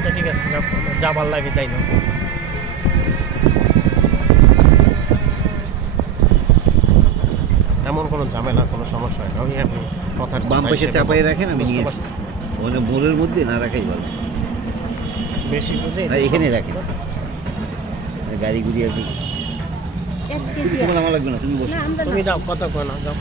আচ্ছা ঠিক আছে, যা ভাল লাগে তাই না। তেমন কোনো ঝামেলা, কোনো সমস্যা হয় না। ওই আপনি কথার বাম পাশে চাপাই রাখেন, আমি নিয়ে পারছি। ওখানে মোড়ের মধ্যে না রাখাই ভালো। বেশি বুঝে এখানে রাখেন, গাড়ি ঘুরিয়ে আসবে। তোমার আমার লাগবে না, তুমি বসো। তুমি যাও, কথা কয় না, যাও।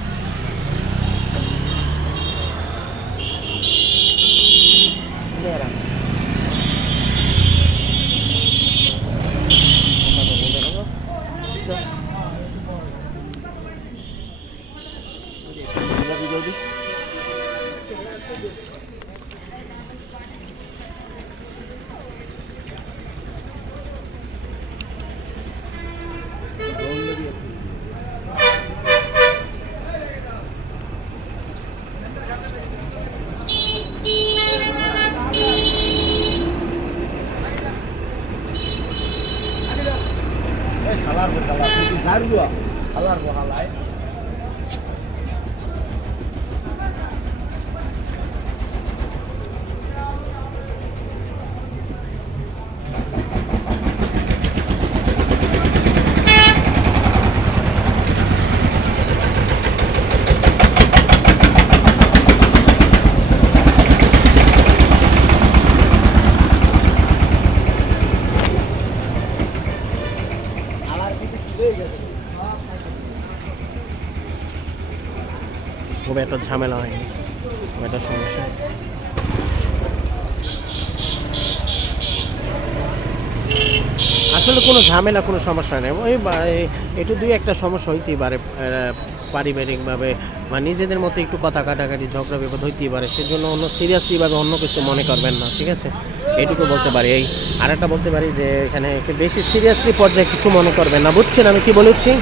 খুব একটা ঝামেলা হয়নি, খুব একটা সমস্যা। আসলে কোনো ঝামেলা, কোনো সমস্যা নেই। ওই একটু দুই একটা সমস্যা হইতেই পারে, পারিবারিকভাবে বা নিজেদের মধ্যে একটু কথা কাটাকাটি, ঝগড়া বিপদ হইতেই পারে। সেজন্য অন্য সিরিয়াসলিভাবে অন্য কিছু মনে করবেন না, ঠিক আছে? এইটুকু বলতে পারি। এই আরেকটা বলতে পারি যে এখানে বেশি সিরিয়াসলি পর্যায়ে কিছু মনে করবেন না, বুঝছেন আমি কি বলেছি?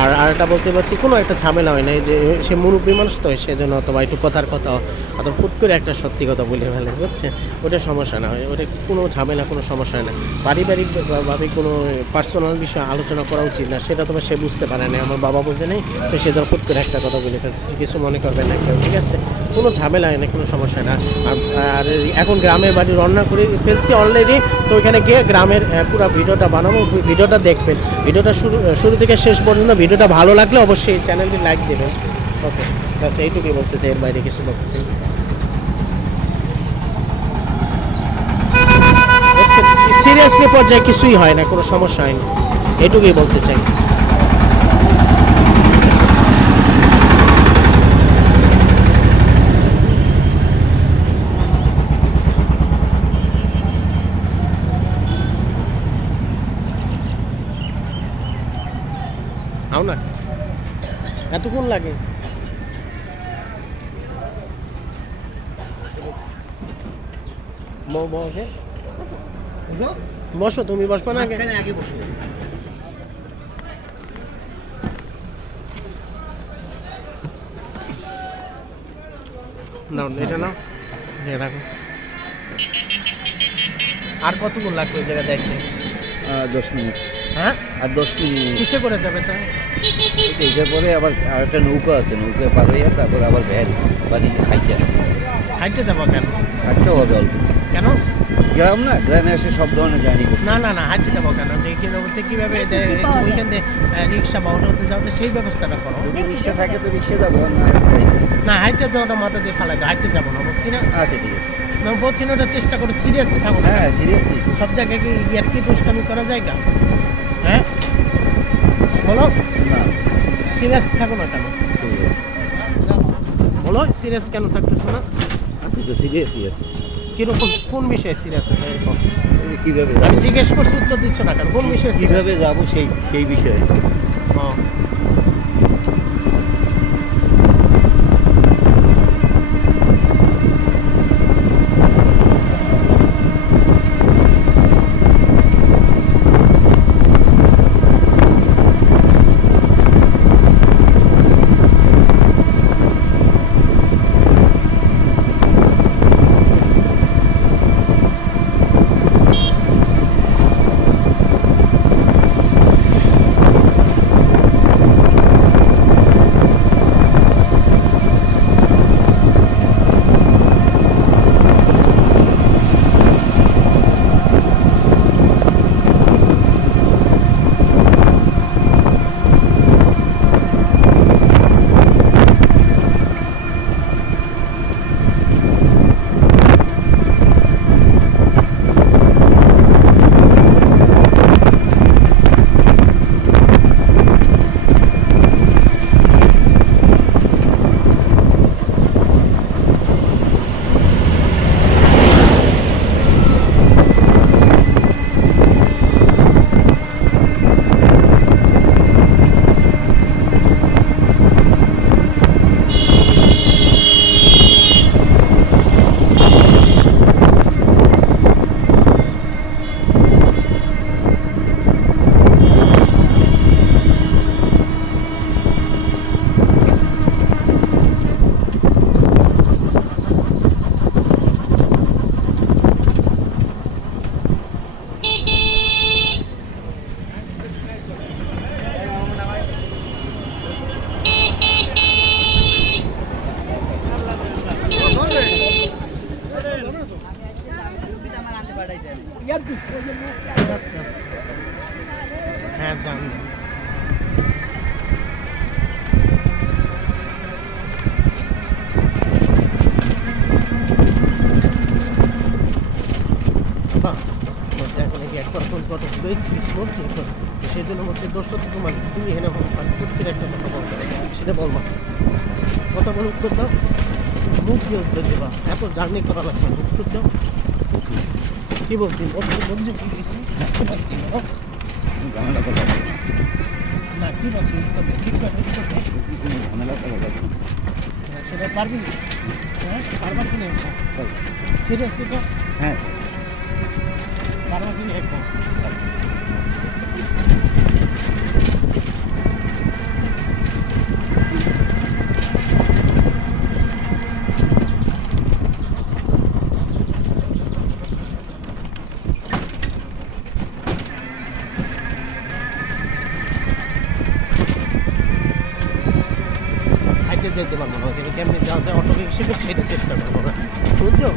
আর আরেকটা বলতে পারছি, কোনো একটা ঝামেলা হয় না, যে সে মুরব্বী মানুষ তো, সেজন্য অথবা একটু কথার কথা অথবা ফুট করে একটা সত্যি কথা বলে ফেলে, বুঝছেন? ওটা সমস্যা না হয়, ওটা কোনো ঝামেলা, কোনো সমস্যা না। পারিবারিকভাবে কোনো পার্সোনাল বিষয় আলোচনা করা উচিত না, সেটা তোমার সে বুঝতে পারে না, আমার বাবা বোঝে নেই, তো সে ধর ফুট করে একটা কথা বলে ফেলছে, কিছু মনে করবে না কেউ, ঠিক আছে? কোনো ঝামেলা হয় না, কোনো সমস্যা না। আর এখন গ্রামের বাড়ি রান্না করে ফেলছি অলরেডি, তো ওইখানে গিয়ে গ্রামের পুরো ভিডিওটা বানাবো, ভিডিওটা দেখবেন। ভিডিওটা শুরু থেকে শেষ পর্যন্ত ভিডিওটা ভালো লাগলে অবশ্যই চ্যানেলটি লাইক দেবেন। ওকে, ব্যাস এইটুকুই বলতে চাই, এর বাইরে কিছু বলতে চাই। সিরিয়াসলি পর্যায়ে কিছুই হয় না, কোনো সমস্যা হয়নি, এটুকুই বলতে চাই। আও না, এতক্ষণ লাগে? বসো, তুমি বসবা না? আগে বসো। নাও, এটা নাও, যে রাখো। আর কতক্ষণ লাগবে ওই জায়গা দেখতে? 10 মিনিট। হ্যাঁ, আর 10 মিনিট। কিসে করে যাবে তাই? এটার পরে আবার আর একটা নৌকা আছে, নৌকা পার হইয়া তারপর আবার ভ্যান বাড়ি হাইটা। হাইটে যাবো কেন? হাইটতে হবে অল্প। কেন? গ্রাম না, গ্রামে এসে সব ধরনের জার্নি করতে। না না না, হাইটে যাবো কেন? যে কি বলছে কীভাবে ওইখান থেকে রিক্সা বা অটোতে যাও, তো সেই ব্যবস্থাটা করো। যদি রিক্সা থাকে তো রিক্সা যাবো, না, হাইটে যাওয়াটা মাথা দিয়ে ফালাবে, হাইটে যাবো না বলছি না। আচ্ছা ঠিক আছে, আমি বলছি না, ওটা চেষ্টা করো, সিরিয়াসলি থাকো। হ্যাঁ সিরিয়াসলি। সব জায়গায় কি ইয়ার কি দুষ্টামি করা যায় না? হ্যাঁ বলো, না সিরিয়াস থাকো না কেন? সিরিয়াস। বলো, সিরিয়াস কেন থাকতেছো না? আচ্ছা তো সিরিয়াসই আছে। কিরকম, কোন বিষয়ে সিরিয়াস আছে এরকম? কিভাবে আমি জিজ্ঞেস করছি, উত্তর দিচ্ছ না কেন? কোন বিষয়ে কিভাবে যাবো সেই বিষয়ে। আস্তে আস্তে। হ্যাঁ যান। বাহ, বলছে এখন কি একবার ফোন কথা কিছু বলছি এখন সেই জন্য বলছি দোষটা তো তোমার, তুমি এখানে প্রত্যেকের একটা কথা বলতে সেটা বলবা, কথা বলে উত্তর দাও, মুখ দিয়ে উত্তর দেবা, এত জার্নি করা লাগবে না, উত্তর দাও। কি বলছি বলছি কি বলছি ঝামেলা কথা না কি বলছি উত্তর দে, ঠিক আছে উত্তর দে। ঝামেলা কথা সেটা পারবি না? হ্যাঁ পারবার কি না? সিরিয়াসলি তো হ্যাঁ পারবার কি না? একদম হাইটে যেতে পারবো না, ওখানে কেমনি যাওয়া যায় অটো শিখবো সেটা চেষ্টা করবো ব্যাস। বুঝছো?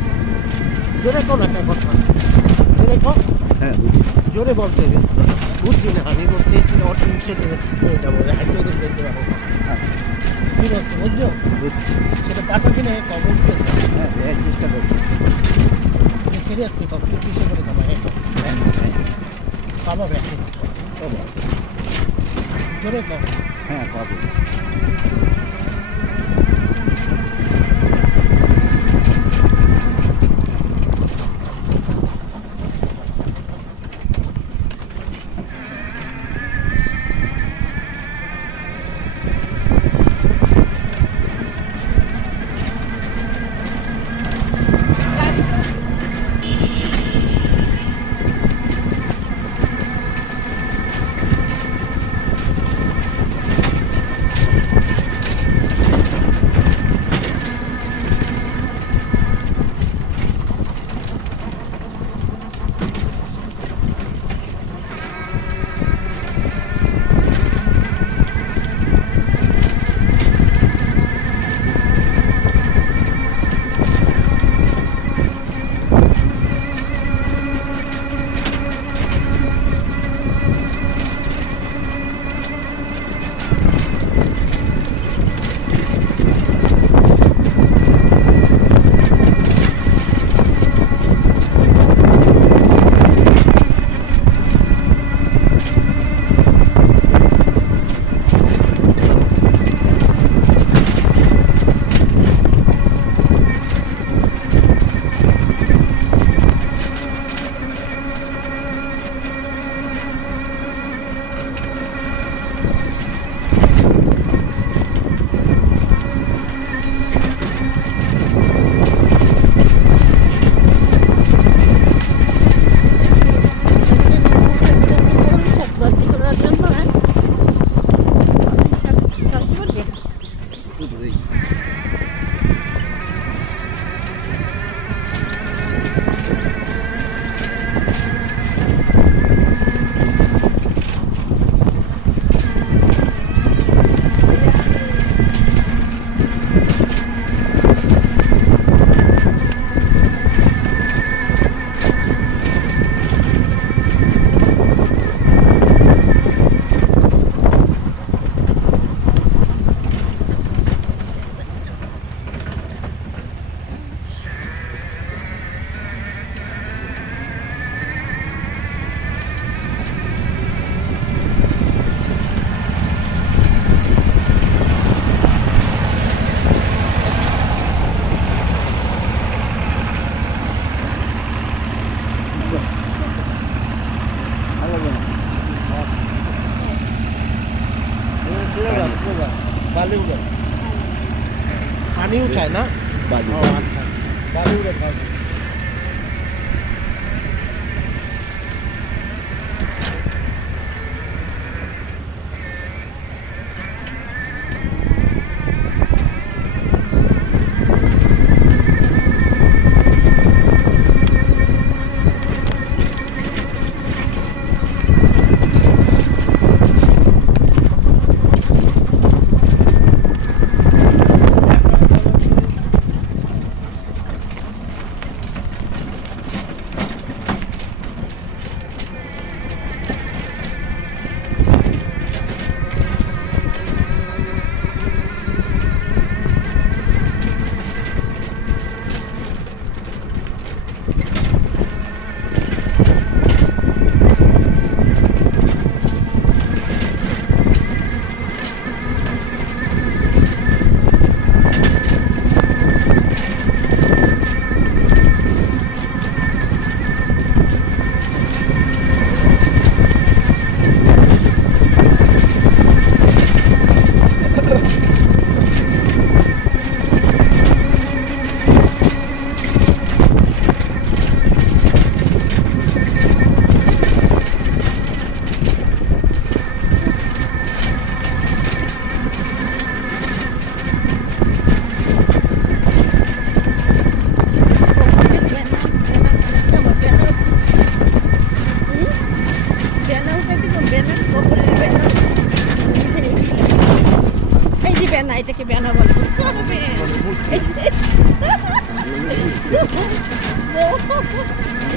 জোরে কোন একটা কথা, জোরে কো, হ্যাঁ বুঝি জোরে বলতে হবে। বুঝছি না আমি বলছি এই ছিল অটো রিক্সাতে যাবো, হাইটে যেতে পারবো। হ্যাঁ কি বলছো বুঝছো? বুঝছি সেটা পারবো কিনা কখন হ্যাঁ দেখার চেষ্টা করছি সিরিয়াসলি কখন কিসে করে যাবো? হ্যাঁ হ্যাঁ পাবো ব্যাকি পাবো জোরে কো। হ্যাঁ পাবো বুঝি ভালো লাগে না বালি উড়ে পানি উঠায় না? বালি ও আচ্ছা আচ্ছা, বালি উড়ে খাওয়া যায়।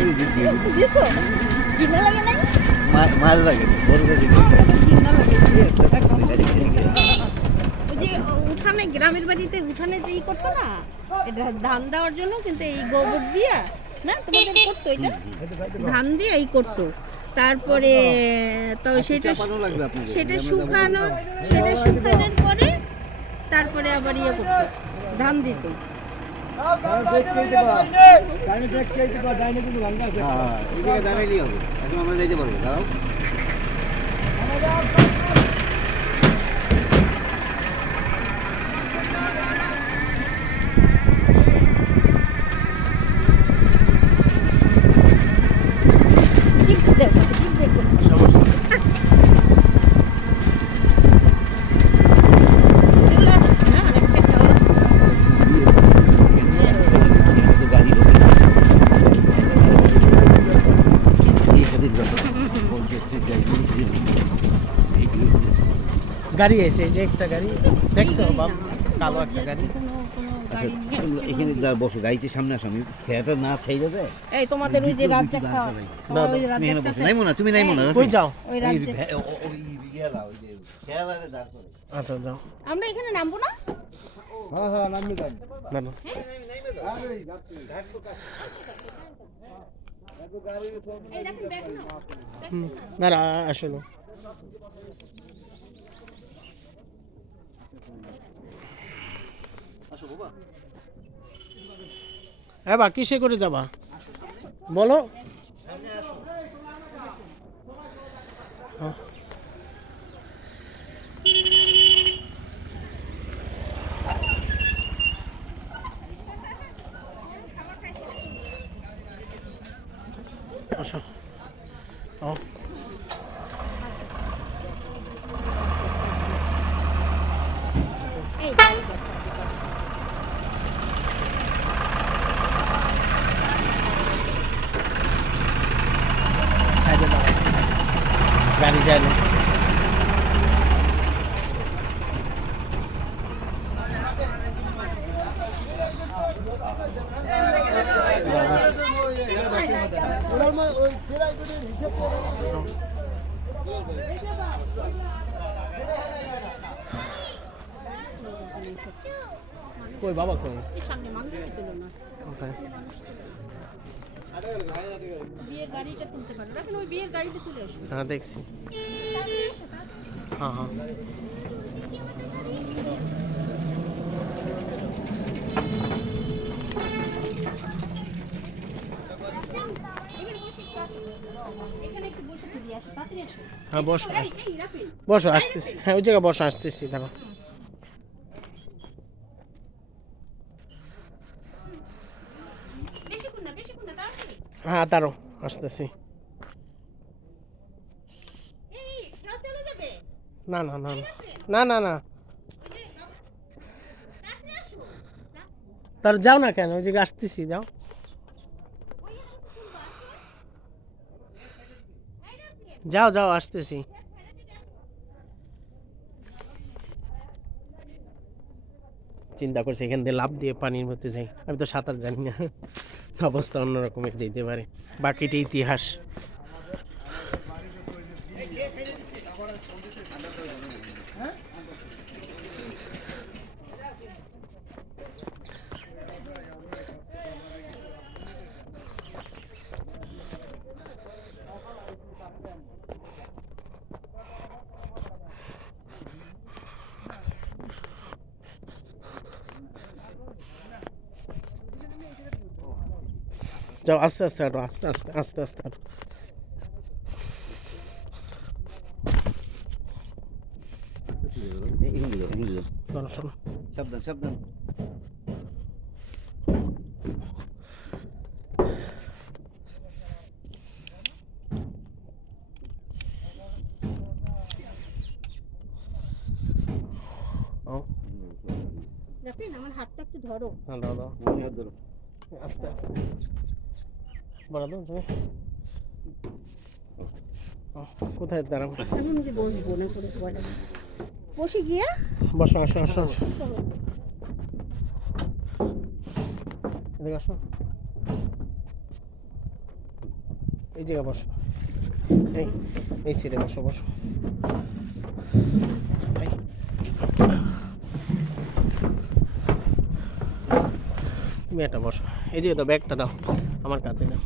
দিছো ঘৃণা লাগে নাই মার লাগে বড় কাছে ঘৃণা লাগে ওই যে উঠানে গ্রামের বাড়িতে উঠানে যে ই করতো না এটা ধান দেওয়ার জন্য কিন্তু এই গোবর দিয়া না তোমাদের করতো এটা ধান দিয়ে এই করতো তারপরে তো সেটা শুকানোর পরে তারপরে আবার ইয়ে করতো ধান দিত দাঁড়াইলেই হবে এখন আমরা যাইতে পারবো দাঁড়াও গাড়ি এসে যে একটা গাড়ি দেখছো বাপ কালো একটা গাড়ি এখানে বসো গাড়িতে সামনে আসো আমি খেয়াটা না ছাই যাবে এই তোমাদের ওই যে রাজ্জাক খাওয়া নাইমো না তুমি নাইমো না কই যাও ওই রাজ্জাক আচ্ছা যাও আমরা এখানে নামবো না হ্যাঁ হ্যাঁ নামবি গাড়ি না না এই দেখেন ব্যাগ নাও না না আসলো হ্যাঁ বা কিসে করে যাবা বলো আসো এই সাইডে দাও গাড়ি যায় না কই বাবা কই সামনে মানুষ তুলো না কোথায় বিয়ের গাড়িটা তুলতে পারো রাখেন ওই বিয়ের গাড়িটা তুলে আসো হ্যাঁ দেখছি হ্যাঁ হ্যাঁ এখানে একটু বসে তুলি আসো তাড়াতাড়ি আসো হ্যাঁ বসো এই রাখেন বসো আসতেছি হ্যাঁ ওই জায়গায় বসো আসতেছি দেখো বেশিক্ষণ না তাড়াতাড়ি হ্যাঁ তারও আসতেছি এই কেউ চলে যাবে না না না না না না তাড়াতাড়ি আসো তার যাও না কেন ওই জায়গায় আসতেছি যাও যাও যাও আসতেছি চিন্তা করছি এখান দিয়ে লাফ দিয়ে পানির মধ্যে যাই আমি তো সাঁতার জানি না অবস্থা অন্যরকমের যেতে পারে বাকিটা ইতিহাস যাও আস্তে আস্তে হাঁটো আস্তে আস্তে আস্তে আস্তে হাঁটো শোনো শোনো সাবধান সাবধান রাফিন আমার হাতটা একটু ধরো হ্যাঁ দাও দাও হাত ধরো আস্তে আস্তে বড় দাও তুমি কোথায় দাঁড়াবো আমি যে বসবো না করে বলে বসে গিয়া বসো আসো আসো আসো এদিকে আসো এই জায়গায় বসো, এই এই সিটে বসো বসো। এই। তুমি এটা বসো, এই যে তো ব্যাগটা দাও আমার কাছে দাও।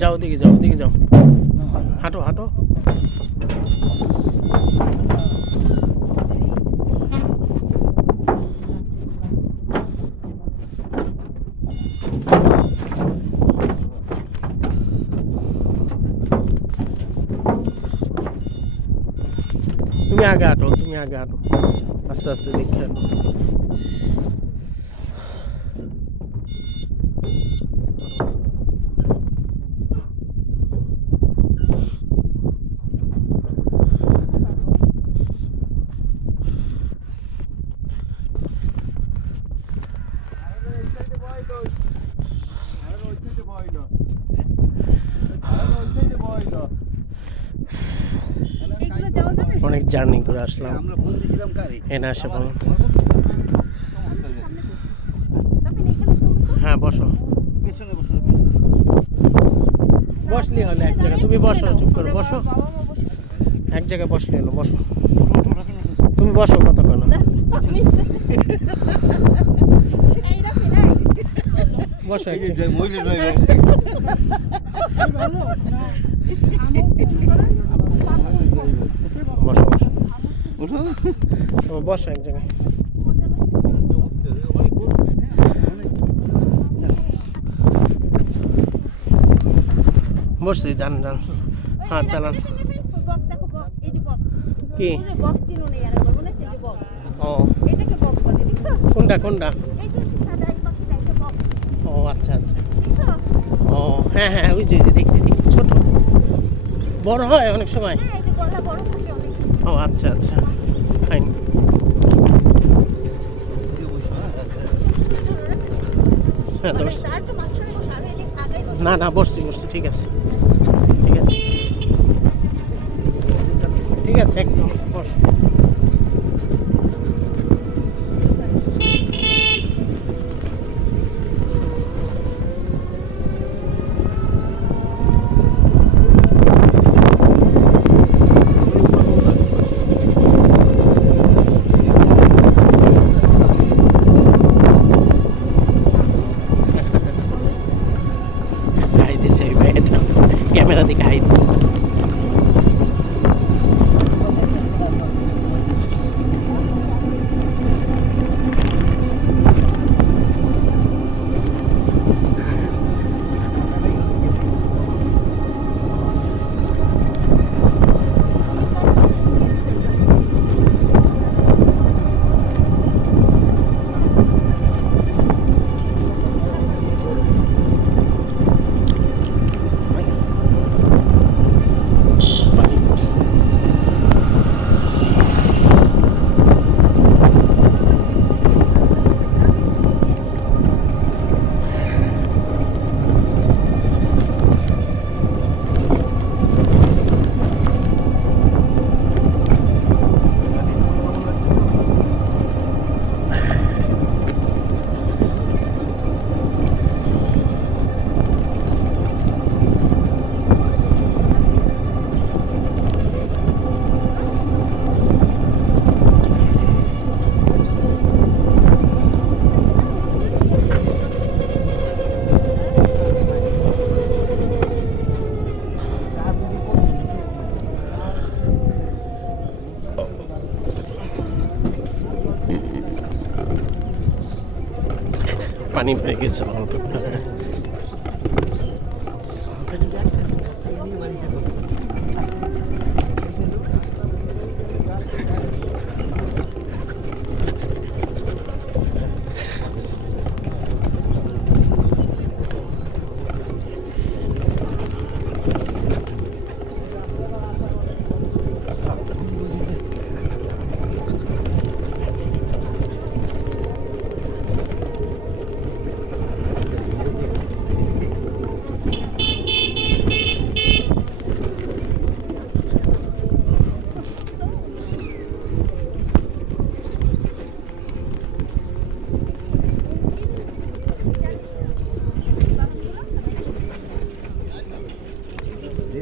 যাও ওদিকে যাও, ওদিকে যাও, হাঁটো হাঁটো। তুমি আগে হাঁটো, তুমি আগে হাঁটো, আস্তে আস্তে দেখে হাঁটো। অনেক জার্নি করে আসলাম, এনে আসে বলো। হ্যাঁ বসো, বসলি হলে এক জায়গায়, তুমি বসো, চুপ করে বসো, এক জায়গায় বসলি হলো, বসো তুমি, বসো কতক্ষণ। বসো এক জায়গায়। বসো বসো বসো এক জায়গায়। বসছি, যান যান, হ্যাঁ চালান। বক দেখো, বক, এই যে বক। কি? ওই যে বক চিনো নেই, আর একবার মনে হচ্ছে, এই যে বক। ও, এটাকে বক বলে, দেখছো? কোনটা কোনটা? এই যে সাদা এই পাখিটা, এটা বক, ও আচ্ছা আচ্ছা। দেখছো? ও হ্যাঁ হ্যাঁ, ওই যে দেখছি দেখছি, ছোট বড় হয় অনেক সময়। হ্যাঁ, এই যে গলা বড় থাকে অনেক। ও আচ্ছা আচ্ছা, ফাইন। হ্যাঁ ধরছি। আর তো মাঝখানে বসে, আর এদিক আগাই বসে। না না, বসছি বসছি, ঠিক আছে ঠিক আছে ঠিক আছে, একদম বস। হাই দিছে ওই ভাইটা, ক্যামেরা দিকে হাই দিছে। পানি পড়ছে। পানি ভরে গেছে অল্প একটু।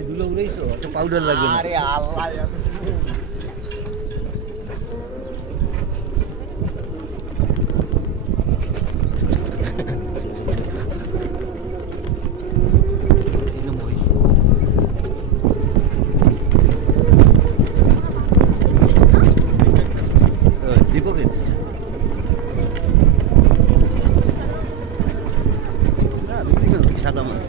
ধুলো উড়াইছো, পাউডার লাগবে না। আরে আল্লাহ, দীপকের সাদা মাছ।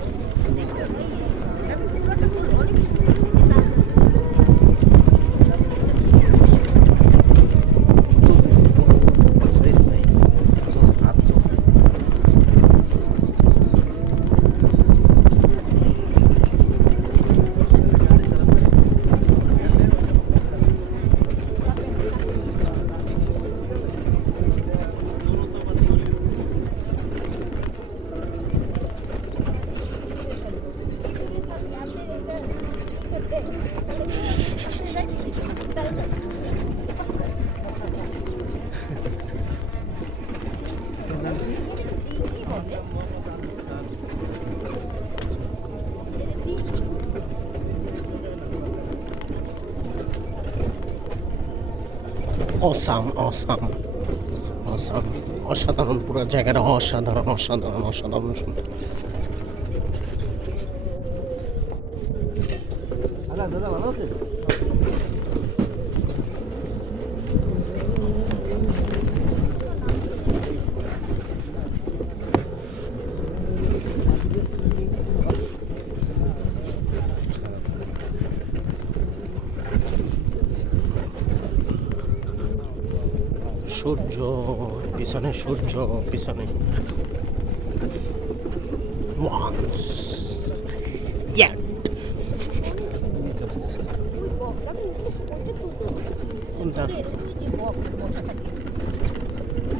অসাম অসাম অসাম, অসাধারণ, পুরো জায়গাটা অসাধারণ অসাধারণ অসাধারণ সুন্দর। দাদা দাদা ভালো আছে? সূর্য, পিছনে সূর্য, পিছনে once yet কোনটা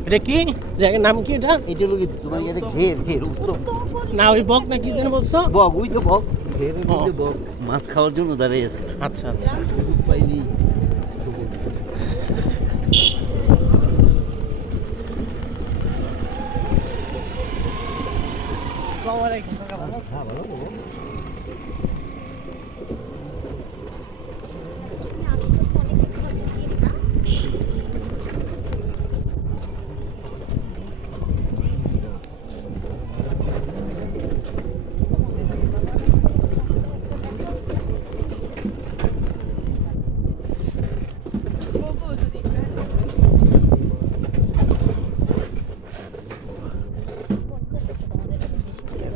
এটা কি জায়গার নাম কি এটা? এটা হলো কি তোমার ইয়াতে ঘের উত্তম না ওই বক না কি যেন বলছো? বক, ওই তো বক, ঘের ও। বক মাছ খাওয়ার জন্য দাঁড়িয়ে আছে। আচ্ছা আচ্ছা। সুযোগ পাইনি। হ্যাঁ, ভালো বলো।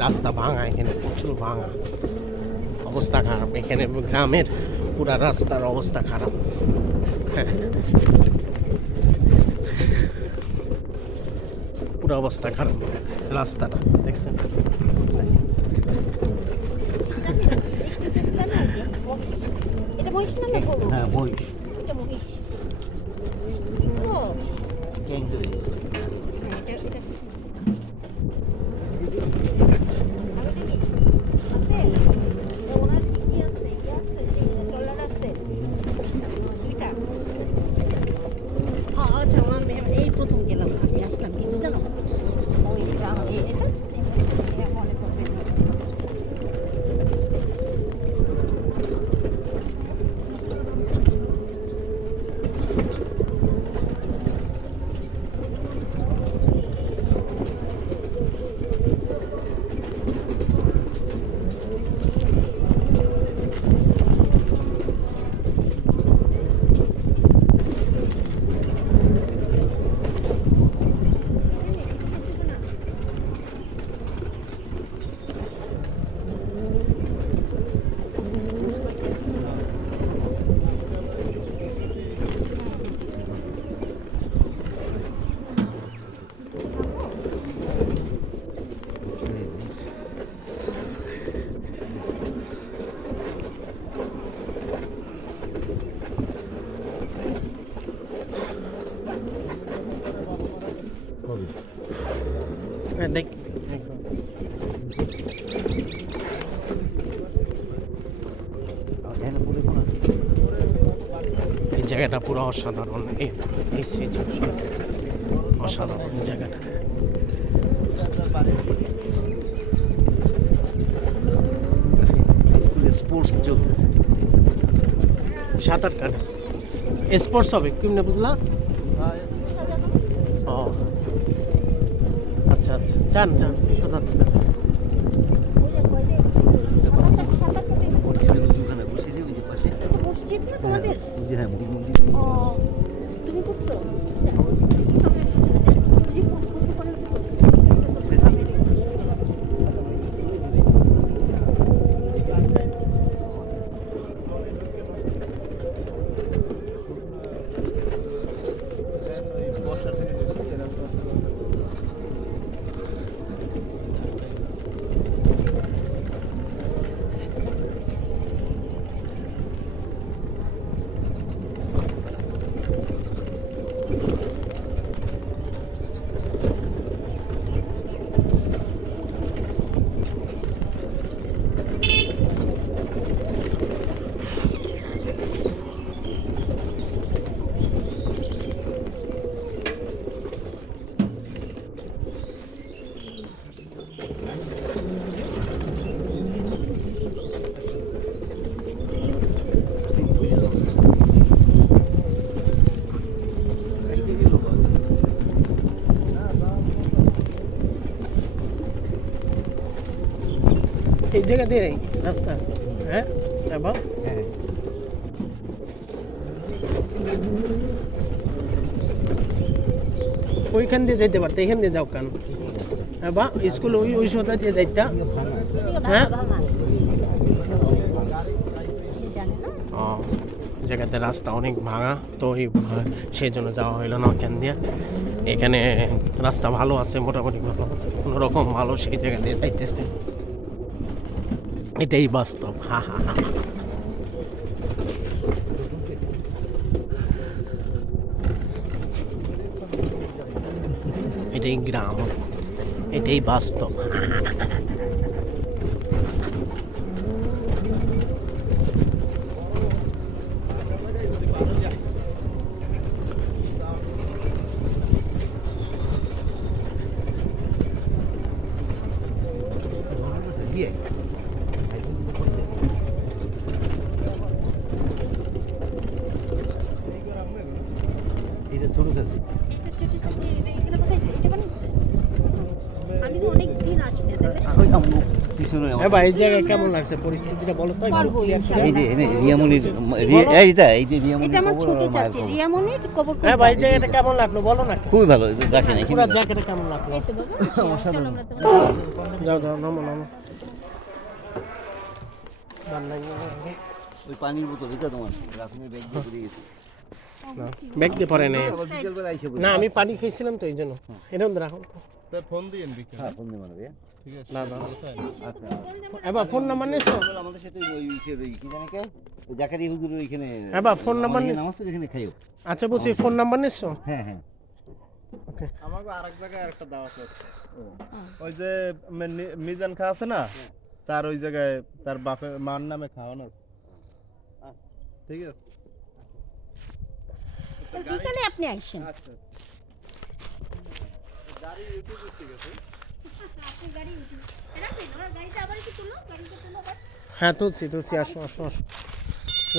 রাস্তা ভাঙা, এখানে প্রচুর ভাঙা, অবস্থা খারাপ। এখানে গ্রামের পুরা রাস্তার অবস্থা খারাপ। হ্যাঁ, পুরো অবস্থা খারাপ রাস্তাটা, দেখছেন? এটা মহিষ না না গরু? হ্যাঁ, মহিষ। এটা মহিষ। ও, ক্যাং ধরে। হ্যাঁ, এটা ভালো দেখি। আছে? ওনার কি আছে? কি আছে? ট্রলার আছে? দুইটা? আচ্ছা, আমি এই প্রথম গেলাম, আমি আসলাম কিন্তু জানো ওই এটা মনে করবে না। হ্যাঁ, দেখ এই জায়গাটা পুরো অসাধারণ। অসাধারণ জায়গাটা। স্পোর্টস চলতেছে। সাঁতার কাটে স্পোর্টস হবে, কেমনে বুঝলা? ও আচ্ছা আচ্ছা, যান যান, সাঁতার যান। মসজিদ না তোমাদের? হ্যাঁ, ও, তুমি করছো? এই জায়গা দিয়ে রাস্তা। হ্যাঁ এবার হ্যাঁ, ওইখান দিয়ে যেতে পারতে, এখান দিয়ে যাও কেন? হ্যাঁ বা স্কুল ওই ওই সোজা দিয়ে যাইতা। হ্যাঁ? জানে না? ও জায়গাতে রাস্তা অনেক ভাঙা, তো সেই জন্য যাওয়া হইলো না ওখান দিয়ে। এখানে রাস্তা ভালো আছে, মোটামুটি ভালো, কোনো রকম ভালো, সেই জায়গা দিয়ে যাইতেছে। এটাই বাস্তব। হা হা হা। এটাই গ্রাম, এটাই বাস্তব। দিয়ে এটা ছোট চাচি। এটা ছোট ছোট এখানে বানাইছে, এটা বানাইছে। আমি তো অনেক দিন আসি না তাহলে। ওই আম্মু পিছনে আমার। হ্যাঁ ভাই, এই জায়গায় কেমন লাগছে পরিস্থিতিটা বলো তো একটু পারবো, clear করে। এই যে রিয়ামনির এই যে রিয়ামনির এটা আমার কবর ছোট আর মায়ের চাচি কবর। রিয়ামনির কবর। হ্যাঁ ভাই, এই জায়গাটা কেমন লাগলো বলো না। খুবই ভালো, দেখেন পুরো এখানে জায়গাটা কেমন লাগলো? এই তো বাবা, চলো আমরা তোমাদের যাও যাও, নামো নামো। ওই পানির বোতল এটা তোমার রাফিনের ব্যাগ দিয়ে পড়ে গেছে। ব্যাগ দিয়ে পরে নেই। আবার বিকেলবেলা আইসা পড়ে। না, আমি পানি খেয়েছিলাম তো এই জন্য। এরকম রাখো। হ্যাঁ ফোন দিয়ে মানবে। না না, আচ্ছা এবার ফোন নাম্বার নিয়েছো? আমাদের সাথে ওই ওই কি জানি কে ওই জাকারি হুজুর ওইখানে এবার ফোন নাম্বার নিস। নামাজ তো এখানে খাইও। আচ্ছা বলছি, ফোন নাম্বার নিয়েছো? হ্যাঁ হ্যাঁ ওকে। আমাকে আরেক জায়গায় একটা দাওয়াত আছে। ওই যে মিজান খা আছে না, তার ওই জায়গায় তার বাপের মার নামে খাওয়ানো আছে। ঠিক আছে, বিকালে আপনি আসেন। আচ্ছা। গাড়ি ইউটিউবে ঠিক আছে। আপনি গাড়ি উঠুন। রাখেন, ওরা গাড়িটা আবার কি তুলো, গাড়িটা তুলো আবার। হ্যাঁ তুলছি তুলছি, আসো আসো আসো।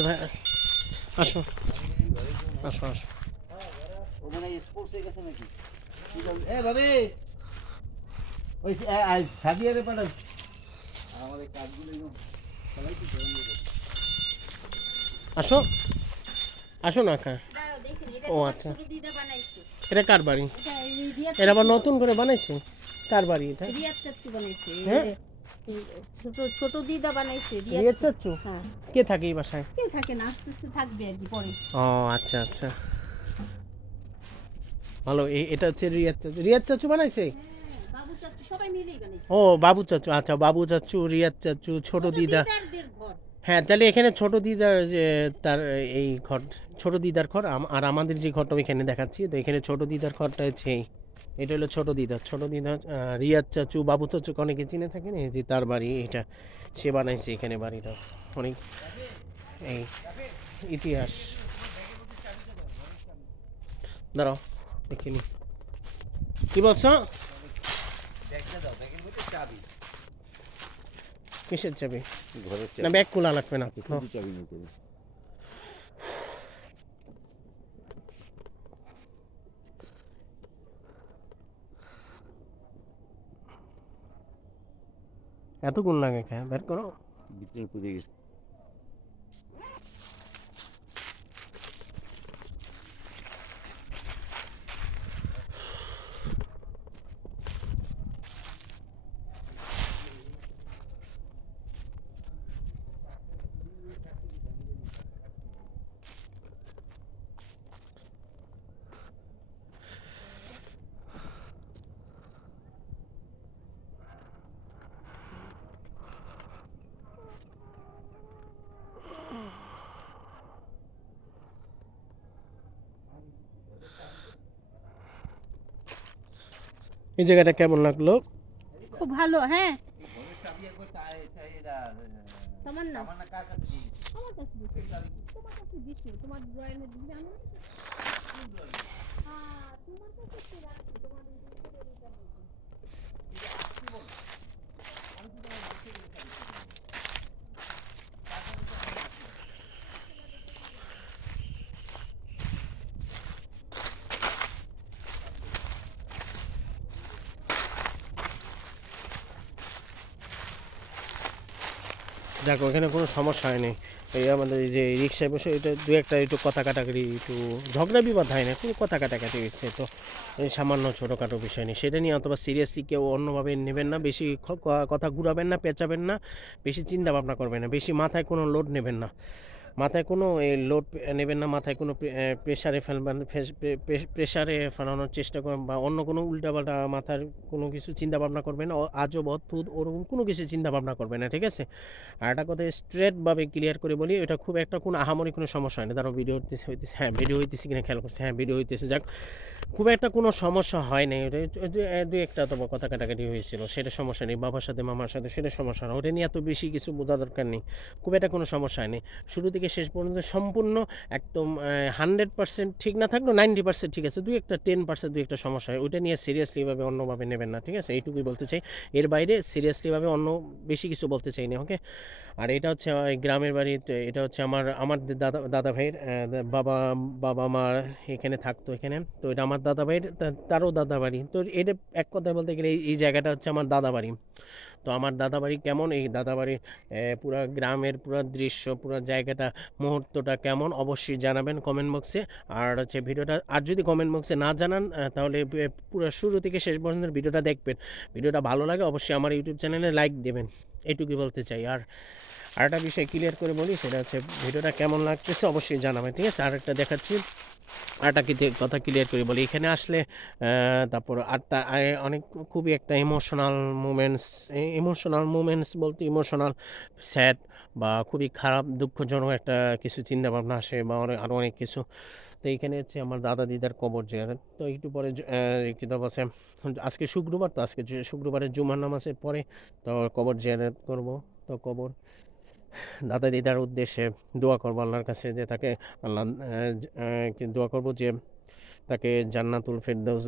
ভাই আসো আসো আসো। ও মানে স্পোর্টস এ গেছে নাকি? এ ভাবি ওই সাদিয়ারে পাঠাও আমাদের কাজগুলো সবাই কি করে নেবে। আসো আসো না কা। দাঁড়াও দেখেন, এটা ও তোমার আচ্ছা, ছোট দিদা বানাইছে। এটা কার বাড়ি? এটা এই রিয়াদ এটা আবার নতুন করে বানাইছে? কার বাড়ি এটা? রিয়াদ চাচু বানাইছে। হ্যাঁ? এই ছোট ছোট দিদা বানাইছে রিয়াদ। রিয়াদ চাচ্চু? হ্যাঁ, কে থাকে এই বাসায়? কেউ থাকে না, আস্তে আস্তে থাকবে আর কি পরে। ও আচ্ছা আচ্ছা, ভালো। এটা হচ্ছে রিয়াদ চাচু। রিয়াদ চাচু বানাইছে? হ্যাঁ, বাবু চাচু সবাই মিলেই বানাইছে। ও বাবু চাচু, আচ্ছা বাবু চাচু, রিয়াদ চাচু, ছোট দিদা। দিদারদের ঘর। হ্যাঁ, তাহলে এখানে ছোট দিদার যে তার এই ঘর, ছোট দিদার ঘর, আর আমাদের যে ঘরটা ওইখানে দেখাচ্ছি, তো এখানে ছোট দিদার ঘরটা হচ্ছে এটা হলো ছোট দিদা। ছোট দিদা রিয়াদ চাচু, বাবু চাচুকে অনেকে চিনে থাকেন, এই যে তার বাড়ি এটা, সে বানাইছে এখানে বাড়িটা। অনেক এই ইতিহাস। দাঁড়াও দেখিনি, কি বলছো? ব্যাগটা দাও, ব্যাগের মধ্যে চাবি, কিসের চাবি? ঘরের না ব্যাগ খোলা লাগবে না। শুধু চাবি নিতে হবে। এত গুণ লাগে খেয়ে বের করো। ভিতরে পড়ে গেছে। এই জায়গাটা কেমন লাগলো? খুব ভালো। হ্যাঁ, ঘরের চাবি একবার তোমার না, আমার না কার কাছে দিই? আমার কাছে দিছে। তোমার কাছে দিছে, তোমার ড্রয়ারে দিছে। আমি হ্যাঁ, তোমার কাছে তো রাখছি, তোমার এই ভিতরে এটা নেই। দেখো এখানে কোনো সমস্যা হয়নি। এই আমাদের এই যে রিক্সায় বসে এটা দু একটা একটু কথা কাটাকাটি, একটু ঝগড়া বিবাদ হয় না, কোনো কথা কাটাকাটি হচ্ছে, তো এই সামান্য ছোটোখাটো বিষয় নেই, সেটা নিয়ে অথবা সিরিয়াসলি কেউ অন্যভাবে নেবেন না, বেশি কথা ঘুরাবেন না, পেঁচাবেন না, বেশি চিন্তা ভাবনা করবেন না, বেশি মাথায় কোনো লোড নেবেন না। মাথায় কোনো লোড নেবেন না, মাথায় কোনো প্রেশারে ফেলবেন, প্রেশারে ফেলানোর চেষ্টা করবেন বা অন্য কোনো উল্টাপাল্টা মাথার কোনো কিছু চিন্তা ভাবনা করবেন না, আজব অদ্ভুত ওরকম কোনো কিছু চিন্তা ভাবনা করবেন না, ঠিক আছে? আর একটা কথা স্ট্রেটভাবে ক্লিয়ার করে বলি, এটা খুব একটা কোনো আহামরি কোনো সমস্যা হয় না। তারও ভিডিও হইতেছে, হ্যাঁ ভিডিও হইতেছে কিনা খেয়াল করছে, হ্যাঁ ভিডিও হইতেছে, যাক খুব একটা কোনো সমস্যা হয় নাই। ওটা দু একটা তবে কথা কাটাকাটি হয়েছিল, সেটা সমস্যা নেই। বাবার সাথে মামার সাথে সেটা সমস্যা না, ওটা নিয়ে এত বেশি কিছু বোঝা দরকার নেই। খুব একটা কোনো সমস্যা হয়নি। শুরু থেকে শেষ পর্যন্ত সম্পূর্ণ একদম 100% ঠিক না থাকলেও 90% ঠিক আছে। দুই একটা 10% দুই একটা সমস্যা হয়, ওইটা নিয়ে সিরিয়াসলিভাবে অন্যভাবে নেবেন না, ঠিক আছে? এইটুকুই বলতে চাই। এর বাইরে সিরিয়াসলিভাবে অন্য বেশি কিছু বলতে চাই না, ওকে? আর এটা হচ্ছে গ্রামের বাড়ি। তো এটা হচ্ছে আমার আমার দাদা ভাইয়ের বাবা বাবা মা এখানে থাকতো এখানে। তো এটা আমার দাদা ভাইয়ের, তারও দাদা বাড়ি। তো এটা এক কথায় বলতে গেলে এই জায়গাটা হচ্ছে আমার দাদা বাড়ি। তো আমার দাদা বাড়ি কেমন, এই দাদা বাড়ির পুরা গ্রামের পুরা দৃশ্য, পুরা জায়গাটা, মুহূর্তটা কেমন অবশ্যই জানাবেন কমেন্ট বক্সে। আর হচ্ছে ভিডিওটা, আর যদি কমেন্ট বক্সে না জানান তাহলে পুরো শুরু থেকে শেষ পর্যন্ত ভিডিওটা দেখবেন। ভিডিওটা ভালো লাগে অবশ্যই আমার ইউটিউব চ্যানেলে লাইক দেবেন, এইটুকুই বলতে চাই। আর আরেকটা বিষয় ক্লিয়ার করে বলি, সেটা হচ্ছে ভিডিওটা কেমন লাগতেছে অবশ্যই জানাবেন, ঠিক আছে? আরেকটা দেখাচ্ছি, আরেকটা কথা ক্লিয়ার করে বলি। এখানে আসলে তারপর আর অনেক খুবই একটা ইমোশনাল মুমেন্টস বলতে ইমোশনাল, স্যাড বা খুবই খারাপ দুঃখজনক একটা কিছু চিন্তা ভাবনা আসে বা আরও অনেক কিছু। তো এইখানে হচ্ছে আমার দাদা দিদার কবর জিয়ারত। তো একটু পরে কিতাব আছে, আজকে শুক্রবার, তো আজকে শুক্রবারের জুমার নামাজের পরে তো কবর জিয়ারত করব। তো কবর দাদা দিদার উদ্দেশ্যে দোয়া করবো আল্লাহর কাছে, যে তাকে আল্লাহ দোয়া করবো যে তাকে জান্নাতুল ফেরদৌস